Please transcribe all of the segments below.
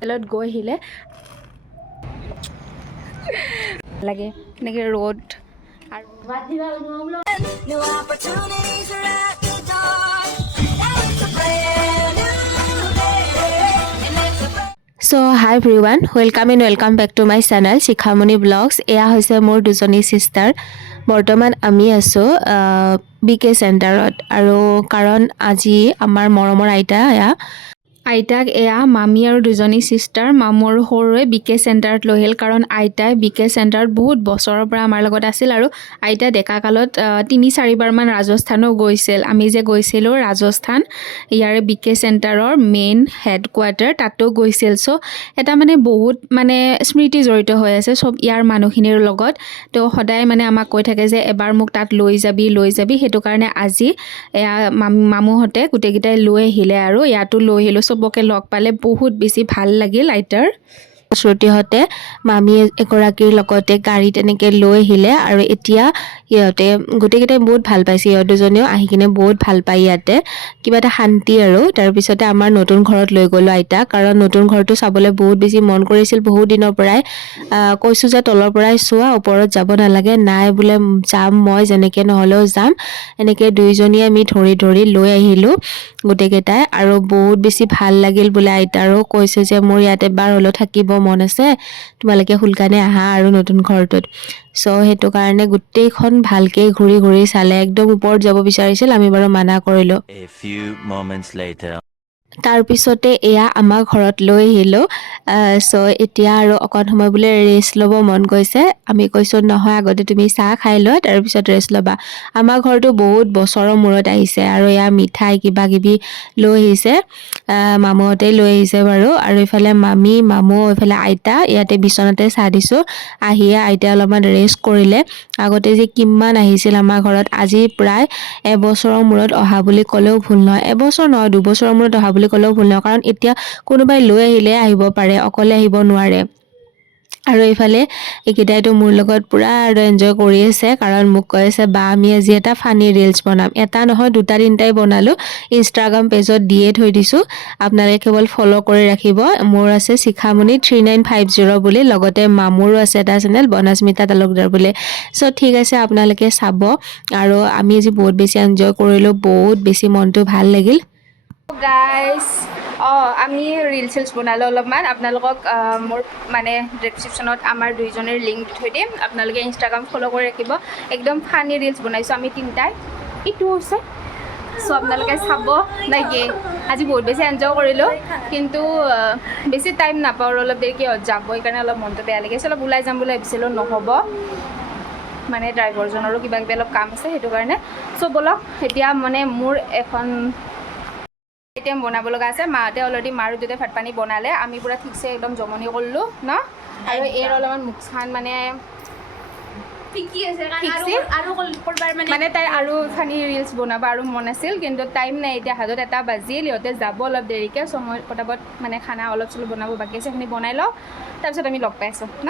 তেলত গৈ আহিলে লাগে এনেকৈ ৰ'দ আৰু So hi everyone, welcome back to my channel Shikhamoni Vlogs. এয়া হৈছে মোৰ দুজনী সিস্টাৰ। বৰ্তমান আমি আছো বিকে চেণ্টাৰত আৰু কাৰণ আজি আমাৰ মৰমৰ আইতাক এয়া মামী আৰু দুজনী সিস্টাৰ মামু আৰু সৰুৱে বিকে চেণ্টাৰত লৈ আহিল কাৰণ আইতাই বিকে চেণ্টাৰত বহুত বছৰৰ পৰা আমাৰ লগত আছিল আৰু আইতা ডেকা কালত 3-4 বাৰমান ৰাজস্থানো গৈছিল। আমি যে গৈছিলোঁ ৰাজস্থান ইয়াৰে বিকে চেণ্টাৰৰ মেইন হেডকোৱাৰ্টাৰ তাতো গৈছিল। চ' এটা মানে বহুত মানে স্মৃতি জড়িত হৈ আছে সব ইয়াৰ মানুহখিনিৰ লগত। তো সদায় মানে আমাক কৈ থাকে যে এবাৰ মোক তাত লৈ যাবি সেইটো কাৰণে আজি এয়া মামুহঁতে গোটেইকেইটাই লৈ আহিলে আৰু ইয়াতো লৈ আহিলোঁ। চবকে লগ পালে বহুত বেছি ভাল লাগিল। আইতাৰ শ্ৰুতিহঁতে মামী এগৰাকীৰ লগতে গাড়ীত এনেকৈ লৈ আহিলে আৰু এতিয়া সিহঁতে গোটেইকেইটাই বহুত ভাল পাইছে। সিহঁত দুজনেও আহি কিনে বহুত ভাল পায় ইয়াতে কিবা এটা শান্তি আৰু তাৰপিছতে আমাৰ নতুন ঘৰত লৈ গ'লোঁ আইতাক কাৰণ নতুন ঘৰটো চাবলৈ বহুত বেছি মন কৰিছিল বহুত দিনৰ পৰাই। কৈছোঁ যে তলৰ পৰাই চোৱা ওপৰত যাব নালাগে নাই বোলে যাম মই যেনেকৈ নহ'লেও যাম এনেকৈ দুইজনীয়ে আমি ধৰি লৈ আহিলোঁ গোটেইকেইটাই আৰু বহুত বেছি ভাল লাগিল বোলে। আইতাৰো কৈছে যে মোৰ ইয়াত এবাৰ হ'লেও থাকিব মন আছে তোমালোকে সোনকালে আহা আৰু নতুন ঘৰটোত। চ' সেইটো কাৰণে গোটেইখন ভালকে ঘূৰি চালে একদম ওপৰত যাব বিচাৰিছিল আমি বাৰু মানা কৰিলোঁ। তাৰপিছতে এয়া আমাৰ ঘৰত লৈ আহিলোঁ। চ' এতিয়া আৰু অকণ সময় বোলে ৰেষ্ট ল'ব মন গৈছে। আমি কৈছোঁ নহয় আগতে তুমি চাহ খাই লোৱা তাৰপিছত ৰেষ্ট ল'বা। আমাৰ ঘৰটো বহুত বছৰৰ মূৰত আহিছে আৰু এয়া মিঠাই কিবা কিবি লৈ আহিছে। মামুহঁতে লৈ আহিছে বাৰু আৰু এইফালে মামী মামু এইফালে আইতা ইয়াতে বিচনাতে চাহ দিছোঁ। আহিয়ে আইতাই অলপমান ৰেষ্ট কৰিলে। আগতে যে কিমান আহিছিল আমাৰ ঘৰত আজি প্ৰায় এবছৰৰ মূৰত অহা বুলি ক'লেও ভুল নহয়। এবছৰ নহয় 2 বছৰৰ মূৰত অহা বুলি ক'লেও ভুল নহয় কাৰণ এতিয়া কোনোবাই লৈ আহিলে আহিব পাৰে অকলে আহিব নোৱাৰে। আৰু এইফালে এইকেইটাইতো মোৰ লগত পুৰা আৰু এনজয় কৰি আছে কাৰণ মোক কৈ আছে বা আমি আজি এটা ফানী ৰিলছ বনাম। এটা নহয় 2-3টাই বনালোঁ ইনষ্টাগ্ৰাম পেজত দিয়ে থৈ দিছোঁ। আপোনালোকে কেৱল ফ'ল' কৰি ৰাখিব। মোৰ আছে শিখামণি 3950 বুলি লগতে মামুৰো আছে এটা চেনেল বনস্মিতা তালুকদাৰ বুলি। চ' ঠিক আছে আপোনালোকে চাব আৰু আমি আজি বহুত বেছি এনজয় কৰিলোঁ বহুত বেছি মনটো ভাল লাগিল। গাইজ আমি ৰিলছ বনালোঁ অলপমান আপোনালোকক মোৰ মানে ডেছক্ৰিপশ্যনত আমাৰ দুইজনীৰ লিংক দি থৈ দিম। আপোনালোকে ইনষ্টাগ্ৰাম ফ'ল' কৰি ৰাখিব। একদম ফানী ৰিলছ বনাইছোঁ আমি 3টাই। এইটো হৈছে চ' আপোনালোকে চাব নাকি আজি বহুত বেছি এনজয় কৰিলোঁ কিন্তু বেছি টাইম নাপাওঁ আৰু অলপ দেৰিকৈ যাব সেইকাৰণে অলপ মনটো বেয়া লাগিছে। অলপ ওলাই যাম বুলি ভাবিছিলোঁ নহ'ব মানে ড্ৰাইভাৰজনৰো কিবা কিবি অলপ কাম আছে সেইটো কাৰণে। চ' ব'লক এতিয়া মানে মোৰ এখন আইটেম বনাব লগা আছে। মাহঁতে অলৰেডি মাৰ দুটা ভাত পানী বনালে আমি পূৰা ঠিকছে একদম জমনি কৰিলোঁ ন আৰু এইৰ অলপমান মুখখন মানে মানে তাই আৰু ফানী ৰিলছ বনাব আৰু মন আছিল কিন্তু টাইম নাই এতিয়া হাতত 1 বাজিল। সিহঁতে যাব অলপ দেৰিকৈ চ' মই পটাপট মানে খানা অলপ চলপ বনাব বাকী আছে সেইখিনি বনাই লওঁ তাৰপিছত আমি লগ পাই আছোঁ ন।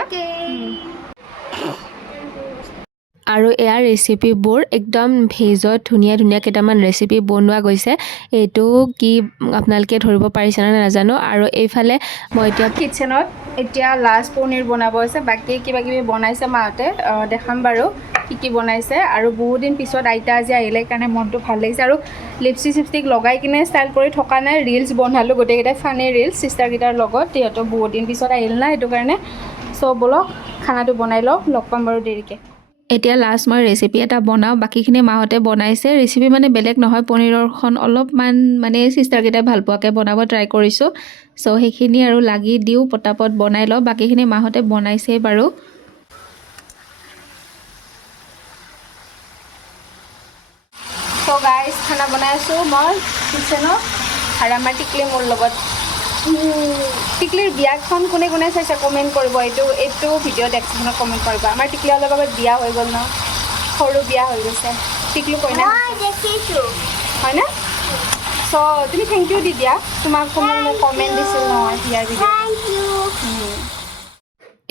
আৰু এয়াৰ ৰেচিপিবোৰ একদম ভেজত ধুনীয়া কেইটামান ৰেচিপি বনোৱা গৈছে। এইটো কি আপোনালোকে ধৰিব পাৰিছেনে নাজানো। আৰু এইফালে মই এতিয়া কিটচেনত এতিয়া লাষ্ট পনীৰ বনাব আছে বাকী কিবা কিবি বনাইছে মাহঁতে দেখাম বাৰু কি বনাইছে। আৰু বহুত দিন পিছত আইতা আজি আহিলে কাৰণে মনটো ভাল লাগিছে আৰু লিপষ্টিক লগাই কিনে ষ্টাইল কৰি থকা নাই ৰিলছ বনালোঁ গোটেইকেইটাই ফানী ৰিলছ চিষ্টাৰকেইটাৰ লগত। সিহঁতো বহুত দিন পিছত আহিল না সেইটো কাৰণে। চ' ব'লক খানাটো বনাই লওঁ লগ পাম বাৰু দেৰিকৈ। এতিয়া লাষ্ট মই ৰেচিপি এটা বনাওঁ বাকীখিনি মাহঁতে বনাইছে। ৰেচিপি মানে বেলেগ নহয় পনীৰৰখন অলপমান মানে চিষ্টাৰকেইটাই ভাল পোৱাকৈ বনাব ট্ৰাই কৰিছোঁ। চ' সেইখিনি আৰু লাগি দিওঁ পটাপট বনাই লওঁ বাকীখিনি মাহঁতে বনাইছেই বাৰু। চ' গাইজ খানা বনাই আছোঁ মই কিটচেনত আৰু আমাৰ টিকলি মোৰ লগত। টিকলিৰ বিয়াখন কোনে চাইছে কমেণ্ট কৰিব। এইটো ভিডিঅ' ডেছক্ৰিপশ্যনত কমেণ্ট কৰিব। আমাৰ টিকলি অলপ আগত বিয়া হৈ গ'ল ন সৰু বিয়া হৈ গৈছে টিকলি কইনা হয় না। চ' তুমি থেংক ইউ দি দিয়া তোমাক কোনো কমেণ্ট দিছিল নহয় বিয়াৰ ভিডিঅ'।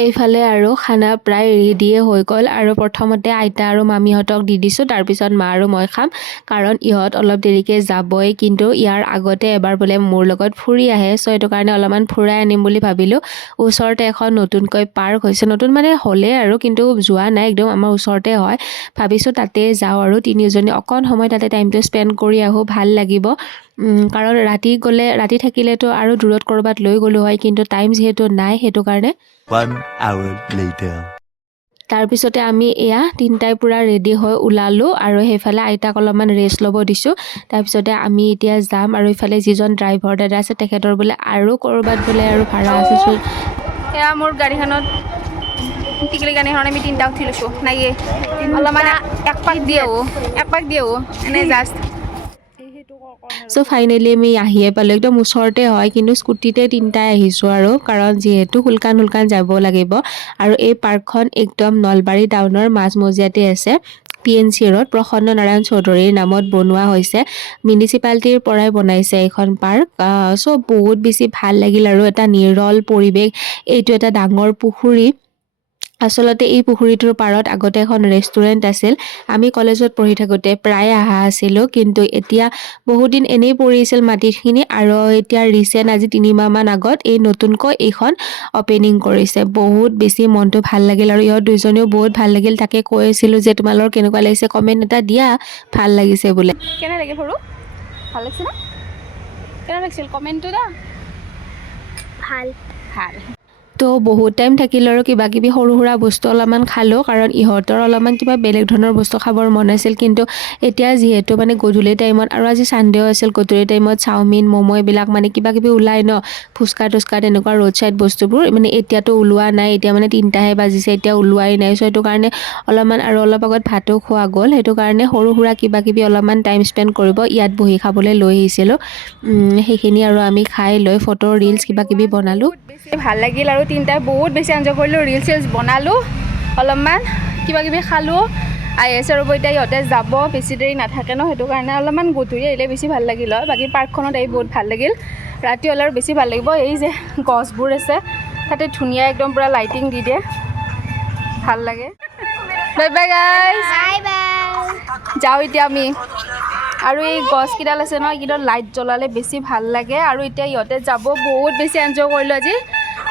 এইফালে আৰু খানা প্ৰায় ৰেডিয়ে হৈ গ'ল আৰু প্ৰথমতে আইতা আৰু মামীহঁতক দি দিছোঁ, তাৰপিছত মা আৰু মই খাম, কাৰণ ইহঁত অলপ দেৰিকৈ যাবই। কিন্তু ইয়াৰ আগতে এবাৰ বোলে মোৰ লগত ফুৰি আহে, চ' সেইটো কাৰণে অলপমান ফুৰাই আনিম বুলি ভাবিলোঁ। ওচৰতে এখন নতুনকৈ পাৰ্ক হৈছে, নতুন মানে হ'লে আৰু, কিন্তু যোৱা নাই, একদম আমাৰ ওচৰতে হয়। ভাবিছোঁ তাতে যাওঁ আৰু তিনিওজনী অকণ সময় তাতে টাইমটো স্পেণ্ড কৰি আহোঁ, ভাল লাগিব। কাৰণ ৰাতি থাকিলেতো আৰু দূৰত ক'ৰবাত লৈ গ'লো হয়, কিন্তু টাইম যিহেতু নাই, সেইটো কাৰণে। 1 hour later. তাৰপিছতে আমি এয়া তিনিটাই পূৰা ৰেডি হৈ ওলালোঁ আৰু সেইফালে আইতাক অলপমান ৰেষ্ট ল'ব দিছোঁ। তাৰপিছতে আমি এতিয়া যাম আৰু ইফালে যিজন ড্ৰাইভাৰ দাদা আছে তেখেতৰ বোলে আৰু ক'ৰবাত বোলে আৰু ভাড়া আছে। এয়া মোৰ গাড়ীখনত টিকলি গাড়ীখনত আমি তিনিটা উঠি লৈছোঁ নাইয়ে, অলপমান এক পাক দিওঁ এনে জাষ্ট। চ' ফাইনেলি আমি আহিয়ে পালোঁ, একদম ওচৰতে হয়, কিন্তু স্কুটিতে তিনিটাই আহিছোঁ আৰু, কাৰণ যিহেতু শুকান যাব লাগিব। আৰু এই পাৰ্কখন একদম নলবাৰী টাউনৰ মাজমজিয়াতে আছে। PNC ৰোড, প্ৰসন্ন নাৰায়ণ চৌধুৰীৰ নামত বনোৱা হৈছে। মিউনিচিপালিটিৰ পৰাই বনাইছে এইখন পাৰ্ক। চ' বহুত বেছি ভাল লাগিল আৰু এটা নিৰল পৰিৱেশ। এইটো এটা ডাঙৰ পুখুৰী। আচলতে এই পুখুৰীটোৰ পাৰত আগতে এখন ৰেষ্টুৰেণ্ট আছিল। আমি কলেজত পঢ়ি থাকোঁতে প্ৰায় অহা আছিলোঁ, কিন্তু এতিয়া বহুত দিন এনেই পৰি আছিল মাটিখিনি, আৰু এতিয়া ৰিচেণ্ট আজি 3 মাহমান আগত এই নতুনকৈ এইখন অপেনিং কৰিছে। বহুত বেছি মনটো ভাল লাগিল আৰু ইহঁত দুইজনীও বহুত ভাল লাগিল। তাকে কৈ আছিলোঁ যে তোমালোকৰ কেনেকুৱা লাগিছে কমেণ্ট এটা দিয়া, ভাল লাগিছে বোলে। কেনে লাগে সৰু? ভাল লাগিছে না? কেনে লাগিছিল কমেণ্টটো দা? ভাল। তো বহুত টাইম থাকিলোঁ আৰু কিবা কিবি সৰু সুৰা বস্তু অলপমান খালোঁ, কাৰণ ইহঁতৰ অলপমান কিবা বেলেগ ধৰণৰ বস্তু খাবৰ মন আছিল। কিন্তু এতিয়া যিহেতু মানে গধূলি টাইমত, আৰু আজি ছানডেও আছিল, গধূলি টাইমত চাওমিন ম'ম' এইবিলাক মানে কিবা কিবি ওলাই ন, ফুচকা তুচকা তেনেকুৱা ৰোড চাইড বস্তুবোৰ, মানে এতিয়াতো ওলোৱা নাই, এতিয়া মানে 3টাহে বাজিছে, এতিয়া ওলোৱাই নাই। চ' সেইটো কাৰণে অলপ আগত ভাতো খোৱা গ'ল, সেইটো কাৰণে সৰু সুৰা কিবা কিবি অলপমান টাইম স্পেণ্ড কৰিব ইয়াত বহি খাবলৈ লৈ আহিছিলোঁ। সেইখিনি আৰু আমি খাই লৈ ফটো ৰিলচ কিবা কিবি বনালোঁ। বেছি ভাল লাগিল আৰু তিনিটাই বহুত বেছি এনজয় কৰিলোঁ, ৰিলচ চিলচ বনালোঁ, অলপমান কিবা কিবি খালোঁ। IS ৰ'ব এতিয়া ইহঁতে যাব, বেছি দেৰি নাথাকে ন, সেইটো কাৰণে অলপমান গধূলি আহিলে বেছি ভাল লাগিল হয়। বাকী পাৰ্কখনত আহি বহুত ভাল লাগিল, ৰাতি হ'লে আৰু বেছি ভাল লাগিব। এই যে গছবোৰ আছে তাতে ধুনীয়া একদম পূৰা লাইটিং দি দিয়ে, ভাল লাগে। বাই বাই গাইজ, যাওঁ এতিয়া আমি। আৰু এই গছকেইডাল আছে ন, এইকেইডাল লাইট জ্বলালে বেছি ভাল লাগে। আৰু এতিয়া ইহঁতে যাব, বহুত বেছি এনজয় কৰিলোঁ আজি,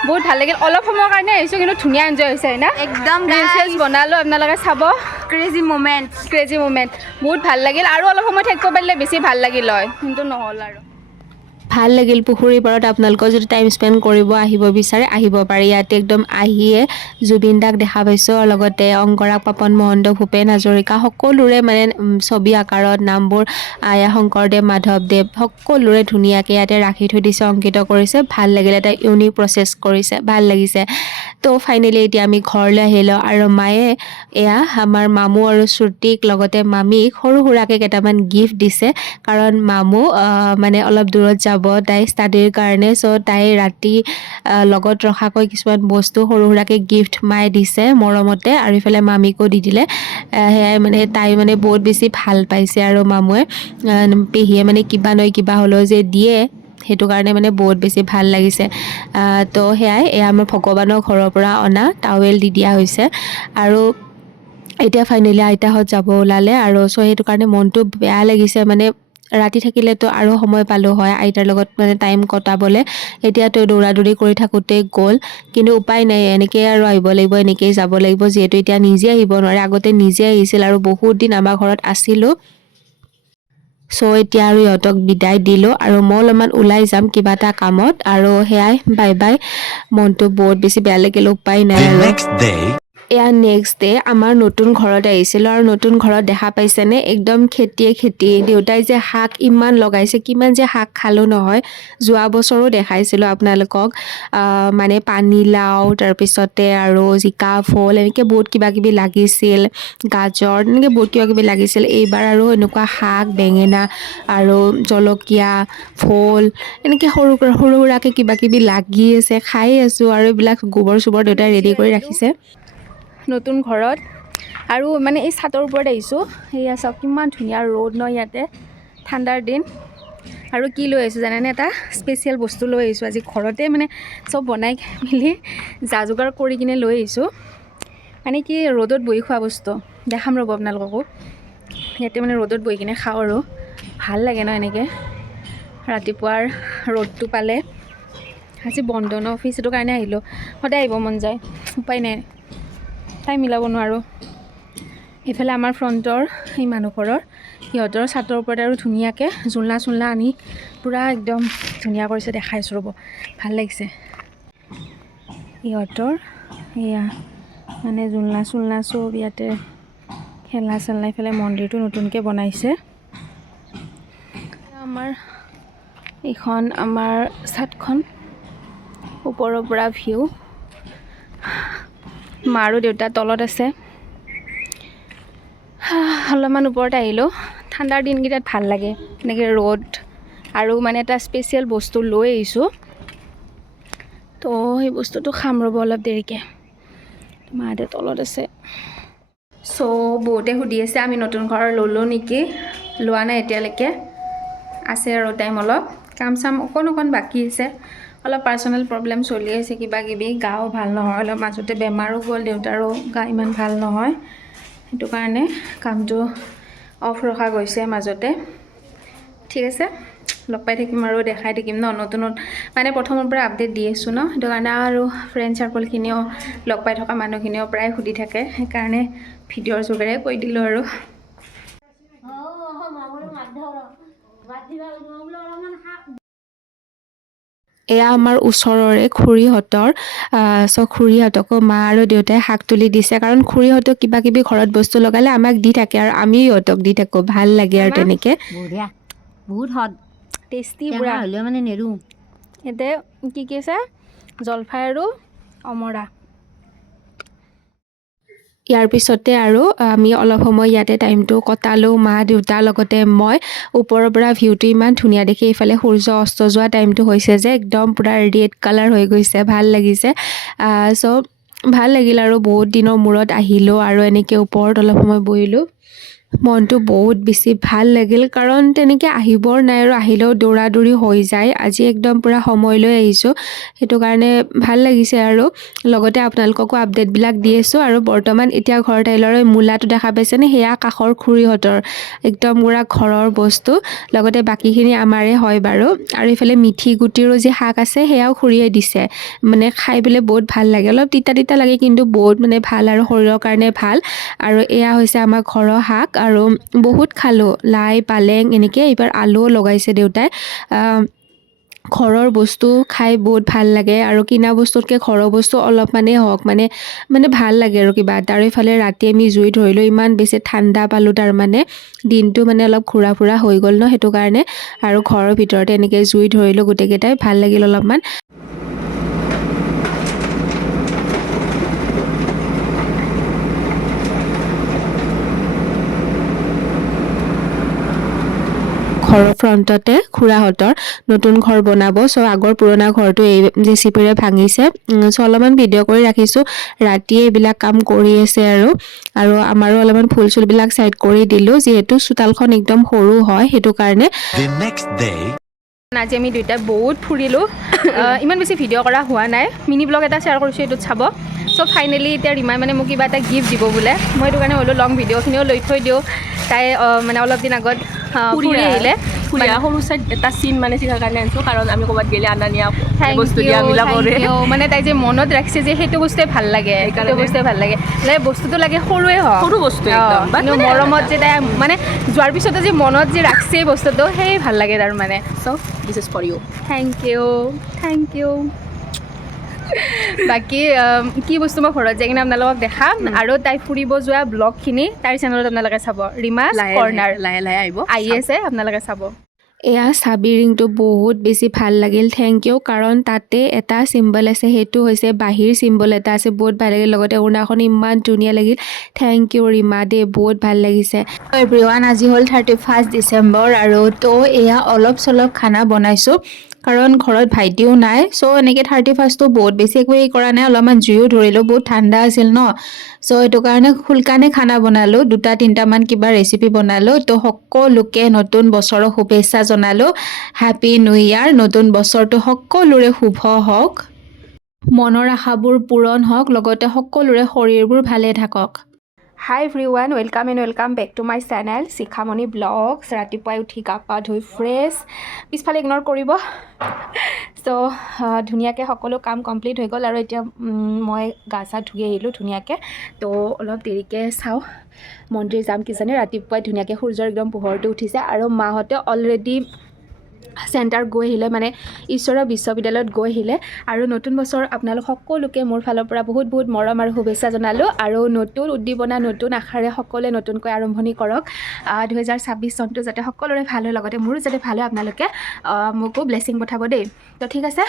বহুত ভাল লাগিল। অলপ সময়ৰ কাৰণে আহিছোঁ, কিন্তু ধুনীয়া এনজয় হৈছে না, একদম ৰিলচ বনালোঁ, আপোনালোকে চাব। ক্ৰেজি মোমেণ্ট বহুত ভাল লাগিল। আৰু অলপ সময় থাকিব পাৰিলে বেছি ভাল লাগিল হয়, কিন্তু নহ'ল আৰু। ভাল লাগিল পুখুৰীৰ পাৰত। আপোনালোকেও যদি টাইম স্পেণ্ড কৰিব আহিব বিচাৰে আহিব পাৰে। ইয়াতে একদম আহিয়ে জুবিন দাক দেখা পাইছোঁ, লগতে অংগৰাগ, পাপন মহন্ত, ভূপেন হাজৰিকা সকলোৰে মানে ছবি আকাৰত নামবোৰ, শংকৰদেৱ, মাধৱদেৱ সকলোৰে ধুনীয়াকৈ ইয়াতে ৰাখি থৈ দিছে, অংকিত কৰিছে। ভাল লাগিলে, এটা ইউনিক প্ৰচেছ কৰিছে, ভাল লাগিছে। তো ফাইনেলি এতিয়া আমি ঘৰলৈ আহিলোঁ, আৰু মায়ে এয়া আমাৰ মামু আৰু শ্ৰুতিক লগতে মামীক সৰু সুৰাকৈ কেইটামান গিফ্ট দিছে, কাৰণ মামু মানে অলপ দূৰত যাব তাই ষ্টাডিৰ কাৰণে। চ' তাই ৰাতি লগত ৰখাকৈ কিছুমান বস্তু সৰু সুৰাকৈ গিফ্ট মায়ে দিছে মৰমতে, আৰু ইফালে মামীকো দি দিলে। সেয়াই মানে তাই মানে বহুত বেছি ভাল পাইছে, আৰু মামুৱে পেহীয়ে মানে কিবা নহয় কিবা হ'লেও যে দিয়ে, সেইটো কাৰণে মানে বহুত বেছি ভাল লাগিছে। তো সেয়াই, এয়া আমাৰ ভগৱানৰ ঘৰৰ পৰা অনা টাৱেল দি দিয়া হৈছে। আৰু এতিয়া ফাইনেলি আইতাহঁত যাব ওলালে, আৰু চ' সেইটো কাৰণে মনটো বেয়া লাগিছে। মানে ৰাতি থাকিলেতো আৰু সময় পালোঁ হয় আইতাৰ লগত মানে টাইম কটাবলৈ, এতিয়াতো দৌৰা দৌৰি কৰি থাকোঁতেই গ'ল। কিন্তু উপায় নাই, এনেকেই আৰু আহিব লাগিব, এনেকেই যাব লাগিব, যিহেতু এতিয়া নিজে আহিব নোৱাৰে। আগতে নিজে আহিছিল আৰু বহুত দিন আমাৰ ঘৰত আছিলোঁ। চ' এতিয়া আৰু ইহঁতক বিদায় দিলোঁ, আৰু মই অলপমান ওলাই যাম কিবা এটা কামত, আৰু সেয়াই বাই বাই। মনটো বহুত বেছি বেয়া লাগিল, উপায় নাই The আৰু। next day. এয়া নেক্সট ডে আমাৰ নতুন ঘৰত আহিছিলোঁ, আৰু নতুন ঘৰত দেখা পাইছেনে একদম খেতিয়ে খেতি। দেউতাই যে শাক ইমান লগাইছে, কিমান যে শাক খালোঁ নহয়। যোৱা বছৰো দেখাইছিলোঁ আপোনালোকক, মানে পানীলাও, তাৰপিছতে আৰু জিকা, ভোল, এনেকৈ বহুত কিবা কিবি লাগিছিল, গাজৰ, এনেকৈ বহুত কিবা কিবি লাগিছিল। এইবাৰ আৰু এনেকুৱা শাক, বেঙেনা আৰু জলকীয়া, ভোল, এনেকৈ সৰু সুৰাকৈ কিবা কিবি লাগি আছে, খাই আছোঁ। আৰু এইবিলাক গোবৰ চোবৰ দেউতাই ৰেডি কৰি ৰাখিছে নতুন ঘৰত। আৰু মানে এই ছাদৰ ওপৰত আহিছোঁ, সেয়া চাওক কিমান ধুনীয়া ৰ'দ ন ইয়াতে, ঠাণ্ডাৰ দিন। আৰু কি লৈ আহিছোঁ জানানে এটা স্পেচিয়েল বস্তু লৈ আহিছোঁ আজি ঘৰতে মানে চব বনাই মেলি যা যোগাৰ কৰি কিনে লৈ আহিছোঁ মানে কি ৰ'দত বহি খোৱা বস্তু দেখাম ৰ'ব আপোনালোককো ইয়াতে মানে ৰ'দত বহি কিনে খাওঁ আৰু ভাল লাগে ন এনেকৈ ৰাতিপুৱাৰ ৰ'দটো পালে আজি বন্ধ ন অফিচ সেইটো কাৰণে আহিলোঁ সদায় আহিব মন যায় উপায় নাই টাইম মিলাব নোৱাৰোঁ এইফালে আমাৰ ফ্ৰণ্টৰ সেই মানুহ ঘৰৰ সিহঁতৰ ছাতৰ ওপৰত আৰু ধুনীয়াকৈ জোলনা চোলনা আনি পূৰা একদম ধুনীয়া কৰিছে দেখাইছোঁ ৰ'ব ভাল লাগিছে সিহঁতৰ এয়া মানে জোলনা চোলনা চব ইয়াতে খেলা চেলনা এইফালে মন্দিৰটো নতুনকৈ বনাইছে আমাৰ এইখন আমাৰ ছাদখন ওপৰৰ পৰা ভিউ মা আৰু দেউতা তলত আছে অলপমান ওপৰত আহিলোঁ ঠাণ্ডাৰ দিনকেইটাত ভাল লাগে এনেকৈ ৰ'দ আৰু মানে এটা স্পেচিয়েল বস্তু লৈ আহিছোঁ তো সেই বস্তুটো খাম ৰ'ব অলপ দেৰিকৈ মাহঁতে তলত আছে চ' বহুতে সুধি আছে আমি নতুন ঘৰ ল'লোঁ নেকি লোৱা নাই এতিয়ালৈকে আছে আৰু টাইম অলপ কাম চাম অকণ বাকী আছে অলপ পাৰ্চনেল প্ৰব্লেম চলি আছে কিবা কিবি গাও ভাল নহয় অলপ মাজতে বেমাৰো গ'ল দেউতাৰো গা ইমান ভাল নহয় সেইটো কাৰণে কামটো অফ ৰখা গৈছে মাজতে ঠিক আছে লগ পাই থাকিম আৰু দেখাই থাকিম ন নতুন মানে প্ৰথমৰ পৰা আপডেট দি আছোঁ ন সেইটো কাৰণে আৰু ফ্ৰেণ্ড চাৰ্কলখিনিও লগ পাই থকা মানুহখিনিও প্ৰায় সুধি থাকে সেইকাৰণে ভিডিঅ'ৰ যোগেৰে কৈ দিলোঁ আৰু এয়া আমাৰ ওচৰৰে খুৰীহঁতৰ চ' খুৰীহঁতকো মা আৰু দেউতাই শাক তুলি দিছে কাৰণ খুৰীহঁতক কিবা কিবি ঘৰত বস্তু লগালে আমাক দি থাকে আৰু আমিও সিহঁতক দি থাকোঁ ভাল লাগে আৰু তেনেকৈ বঢ়িয়া বহুত হট টেষ্টি টেঙা পুৰা হ'লেও মানে নেৰো ইয়াতে কি আছে জলফাই আৰু অমৰা ইয়াৰ পিছতে আৰু আমি অলপ সময় ইয়াতে টাইমটো কটালোঁ মা দেউতাৰ লগতে মই ওপৰৰ পৰা ভিউটো ইমান ধুনীয়া দেখি এইফালে সূৰ্য অস্ত যোৱা টাইমটো হৈছে যে একদম পূৰা ৰেড কালাৰ হৈ গৈছে ভাল লাগিছে চ' ভাল লাগিল আৰু বহুত দিনৰ মূৰত আহিলোঁ আৰু এনেকৈ ওপৰত অলপ সময় বহিলোঁ মনটো বহুত বেছি ভাল লাগিল কাৰণ তেনেকৈ আহিবৰ নাই আৰু আহিলেও দৌৰা দৌৰি হৈ যায় আজি একদম পূৰা সময় লৈ আহিছোঁ সেইটো কাৰণে ভাল লাগিছে আৰু লগতে আপোনালোককো আপডেটবিলাক দি আছোঁ আৰু বৰ্তমান এতিয়া ঘৰত আহিলৰ মূলাটো দেখা পাইছেনে সেয়া কাষৰ খুৰীহঁতৰ একদম পূৰা ঘৰৰ বস্তু লগতে বাকীখিনি আমাৰে হয় বাৰু আৰু এইফালে মিঠি গুটিৰো যি শাক আছে সেয়াও খুৰীয়ে দিছে মানে খাই পেলাই বহুত ভাল লাগে অলপ তিতা লাগে কিন্তু বহুত মানে ভাল আৰু শৰীৰৰ কাৰণে ভাল আৰু এয়া হৈছে আমাৰ ঘৰৰ শাক আৰু বহুত খালোঁ লাই পালেং এনেকৈ এইবাৰ আলুও লগাইছে দেউতাই ঘৰৰ বস্তু খাই বহুত ভাল লাগে আৰু কিনা বস্তুতকৈ ঘৰৰ বস্তু অলপমানেই হওক মানে ভাল লাগে আৰু কিবা এটা আৰু এইফালে ৰাতি আমি জুই ধৰিলোঁ ইমান বেছি ঠাণ্ডা পালোঁ তাৰমানে দিনটো মানে অলপ ঘূৰা ফুৰা হৈ গ'ল ন সেইটো কাৰণে আৰু ঘৰৰ ভিতৰতে এনেকৈ জুই ধৰিলোঁ গোটেইকেইটাই ভাল লাগিল অলপমান ঘৰৰ ফ্ৰণ্টতে খুৰাহঁতৰ নতুন ঘৰ বনাব চ' আগৰ পুৰণা ঘৰটো এই জেচিপিৰে ভাঙিছে চ' অলপমান ভিডিঅ' কৰি ৰাখিছোঁ ৰাতিয়ে এইবিলাক কাম কৰি আছে আৰু আমাৰো অলপমান ফুল চুলবিলাক ছাইড কৰি দিলোঁ যিহেতু চোতালখন একদম সৰু হয় সেইটো কাৰণে The next day. আজি আমি দুয়োটাই বহুত ফুৰিলোঁ ইমান বেছি ভিডিঅ' কৰা হোৱা নাই মিনি ব্লগ এটা শ্বেয়াৰ কৰিছোঁ এইটোত চাব চ' ফাইনেলি এতিয়া ৰিমাই মানে মোক কিবা এটা গিফ্ট দিব বোলে মই সেইটো কাৰণে হ'লোঁ লং ভিডিঅ'খিনিও লৈ থৈ দিওঁ তাই মানে অলপ দিন আগত ফুৰি আহিলে ফুৰিয়া সৰু চাইড এটা চিন মানে চিকাৰ কাৰণে আনিছোঁ কাৰণ আমি ক'ৰবাত গ'লে আনা নিয়া বস্তু দিয়া মিলাব মানে তাই যে মনত ৰাখিছে যে সেইটো বস্তুৱে ভাল লাগে সেইটো বস্তুৱে ভাল লাগে বস্তুটো লাগে সৰুৱে হওক সৰু বস্তু একদম মৰমত যে তাই মানে যোৱাৰ পিছতে যে মনত যে ৰাখিছে এই বস্তুটো সেই ভাল লাগে তাৰ মানে so' this is for you thank you বাকী কি বস্তু মই ঘৰত যাই কিনে আপোনালোকক দেখাম আৰু তাই ফুৰিব যোৱা ব্লগখিনি তাইৰ চেনেলত আপোনালোকে চাব ৰীমা কৰ্ণাৰ লাহে লাহে আহি আছে আপোনালোকে চাব এয়া চাবি ৰিংটো বহুত বেছি ভাল লাগিল থেংক ইউ কাৰণ তাতে এটা চিম্বল আছে সেইটো হৈছে বাঁহীৰ চিম্বল এটা আছে বহুত ভাল লাগিল লগতে উৰ্ণাখন ইমান ধুনীয়া লাগিল থেংক ইউ ৰীমা দে বহুত ভাল লাগিছে এভৰিৱান আজি হ'ল 31 ডিচেম্বৰ আৰু তো এয়া অলপ চলপ খানা বনাইছোঁ কাৰণ ঘৰত ভাইটিও নাই চ' এনেকৈ 31টো বহুত বেছি একো হেৰি কৰা নাই অলপমান জুইও ধৰিলোঁ বহুত ঠাণ্ডা আছিল ন চ' সেইটো কাৰণে সোনকালে খানা বনালোঁ 2-3টামান কিবা ৰেচিপি বনালোঁ তো সকলোকে নতুন বছৰৰ শুভেচ্ছা জনালোঁ হেপী নিউ ইয়াৰ নতুন বছৰটো সকলোৰে শুভ হওক মনৰ আশাবোৰ পূৰণ হওক লগতে সকলোৰে শৰীৰবোৰ ভালে থাকক hi everyone welcome back to my channel Shikhamoni Blogs ৰাতিপুৱাই উঠি গা পা ধুই ফ্ৰেছ পিছফালে ইগন'ৰ কৰিব চ' ধুনীয়াকৈ সকলো কাম কমপ্লিট হৈ গ'ল আৰু এতিয়া মই গা চা ধুই আহিলোঁ ধুনীয়াকৈ তো অলপ দেৰিকৈ চাওঁ মন্দিৰ যাম কিজানি ৰাতিপুৱাই ধুনীয়াকৈ সূৰ্যৰ একদম পোহৰটো উঠিছে আৰু মাহঁতে অলৰেডি চেণ্টাৰ গৈ আহিলে মানে ঈশ্বৰৰ বিশ্ববিদ্যালয়ত গৈ আহিলে আৰু নতুন বছৰ আপোনালোক সকলোকে মোৰ ফালৰ পৰা বহুত বহুত মৰম আৰু শুভেচ্ছা জনালোঁ আৰু নতুন উদ্দীপনা নতুন আশাৰে সকলোৱে নতুনকৈ আৰম্ভণি কৰক 2026 চনটো যাতে সকলোৰে ভাল হয় লগতে মোৰো যাতে ভাল হয় আপোনালোকে মোকো ব্লেছিং পঠাব দেই তো ঠিক আছে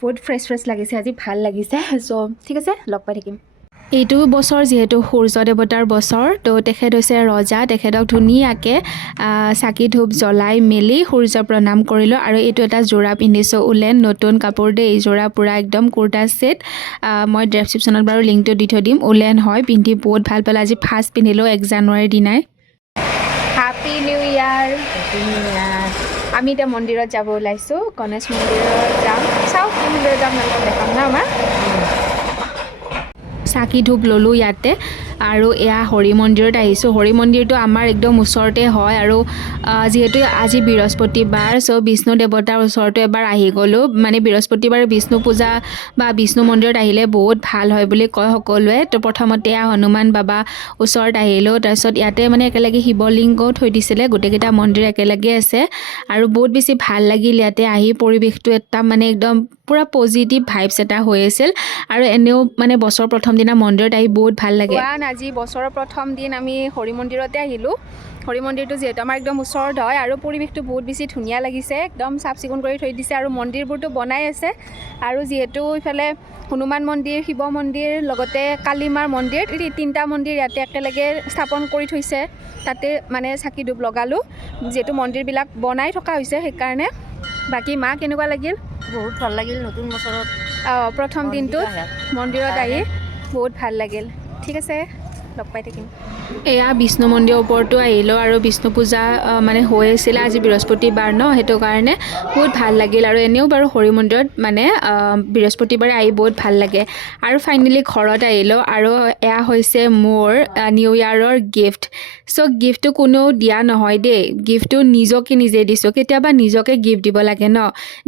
বহুত ফ্ৰেছ লাগিছে আজি ভাল লাগিছে চ' ঠিক আছে লগ পাই থাকিম এইটো বছৰ যিহেতু সূৰ্য দেৱতাৰ বছৰ তো তেখেত হৈছে ৰজা তেখেতক ধুনীয়াকৈ চাকি ধূপ জ্বলাই মেলি সূৰ্য প্ৰণাম কৰিলোঁ আৰু এইটো এটা যোৰা পিন্ধিছোঁ উলেন নতুন কাপোৰ দেই যোৰা পূৰা একদম কুৰ্তা ছেট মই ডেছক্ৰিপশ্যনত বাৰু লিংকটো দি থৈ দিম উলেন হয় পিন্ধি বহুত ভাল পালোঁ আজি ফাৰ্ষ্ট পিন্ধিলোঁ 1 জানুৱাৰীৰ দিনাই হেপী নিউ ইয়াৰ আমি এতিয়া মন্দিৰত যাব ওলাইছোঁ গণেশ মন্দিৰত যাম চাওঁ কি মন্দিৰত যাম আপোনালোকক দেখাম ন আমাৰ চাকি ধূপ ল'লোঁ ইয়াতে আৰু এয়া হৰি মন্দিৰত আহিছোঁ হৰি মন্দিৰটো আমাৰ একদম ওচৰতে হয় আৰু যিহেতু আজি বৃহস্পতিবাৰ চ' বিষ্ণু দেৱতাৰ ওচৰতো এবাৰ আহি গ'লোঁ মানে বৃহস্পতিবাৰে বিষ্ণু পূজা বা বিষ্ণু মন্দিৰত আহিলে বহুত ভাল হয় বুলি কয় সকলোৱে তো প্ৰথমতে এয়া হনুমান বাবা ওচৰত আহিলোঁ তাৰপিছত ইয়াতে মানে একেলগে শিৱলিংগও থৈ দিছিলে গোটেইকেইটা মন্দিৰ একেলগে আছে আৰু বহুত বেছি ভাল লাগিল ইয়াতে আহি পৰিৱেশটো এটা মানে একদম পুৰা পজিটিভ ভাইবছ এটা হৈ আছিল আৰু এনেও মানে বছৰ প্ৰথম দিনা মন্দিৰত আহি বহুত ভাল লাগে আজি বছৰৰ প্ৰথম দিন আমি হৰি মন্দিৰতে আহিলোঁ হৰি মন্দিৰটো যিহেতু আমাৰ একদম ওচৰত হয় আৰু পৰিৱেশটো বহুত বেছি ধুনীয়া লাগিছে একদম চাফ চিকুণ কৰি থৈ দিছে আৰু মন্দিৰবোৰটো বনাই আছে আৰু যিহেতু ইফালে হনুমান মন্দিৰ শিৱ মন্দিৰ লগতে কালীমাৰ মন্দিৰ এই 3টা মন্দিৰ ইয়াতে একেলগে স্থাপন কৰি থৈছে তাতে মানে চাকি ধূপ লগালোঁ যিহেতু মন্দিৰবিলাক বনাই থকা হৈছে সেইকাৰণে বাকী মা কেনেকুৱা লাগিল বহুত ভাল লাগিল নতুন বছৰত প্ৰথম দিনটোত মন্দিৰত আহি বহুত ভাল লাগিল ঠিক আছে লগ পাই থাকিম এয়া বিষ্ণু মন্দিৰৰ ওপৰতো আহিলোঁ আৰু বিষ্ণু পূজা মানে হৈ আছিলে আজি বৃহস্পতিবাৰ ন সেইটো কাৰণে বহুত ভাল লাগিল আৰু এনেও বাৰু হৰি মন্দিৰত মানে বৃহস্পতিবাৰে আহি বহুত ভাল লাগে আৰু ফাইনেলি ঘৰত আহিলোঁ আৰু এয়া হৈছে মোৰ নিউ ইয়াৰৰ গিফ্ট চ' গিফ্টটো কোনেও দিয়া নহয় দেই গিফ্টটো নিজকে নিজে দিছোঁ কেতিয়াবা নিজকে গিফ্ট দিব লাগে ন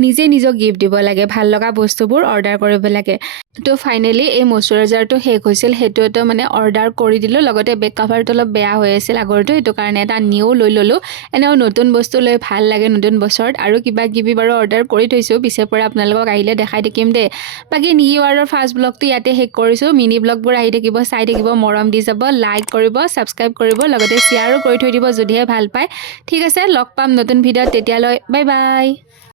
নিজে নিজক গিফ্ট দিব লাগে ভাল লগা বস্তুবোৰ অৰ্ডাৰ কৰিব লাগে তো ফাইনেলি এই মইশ্চাৰাইজাৰটো শেষ হৈছিল সেইটোতো মানে অৰ্ডাৰ কৰি দিলোঁ লগতে বেক কাভাৰটো অলপ বেয়া হৈ আছিল আগৰটো সেইটো কাৰণে এটা নিউ লৈ ল'লোঁ এনেও নতুন বস্তু লৈ ভাল লাগে নতুন বছৰত আৰু কিবা কিবি বাৰু অৰ্ডাৰ কৰি থৈছোঁ পিছে পৰা আপোনালোকক আহিলে দেখাই থাকিম দেই বাকী নিউ ইয়াৰৰ ফাৰ্ষ্ট ব্লগটো ইয়াতে শেষ কৰিছোঁ মিনি ব্লগবোৰ আহি থাকিব চাই থাকিব মৰম দি যাব লাইক কৰিব ছাবস্ক্ৰাইব কৰিব লগতে শ্বেয়াৰো কৰি থৈ দিব যদিহে ভাল পায় ঠিক আছে লগ পাম নতুন ভিডিঅ'ত তেতিয়ালৈ বাই বাই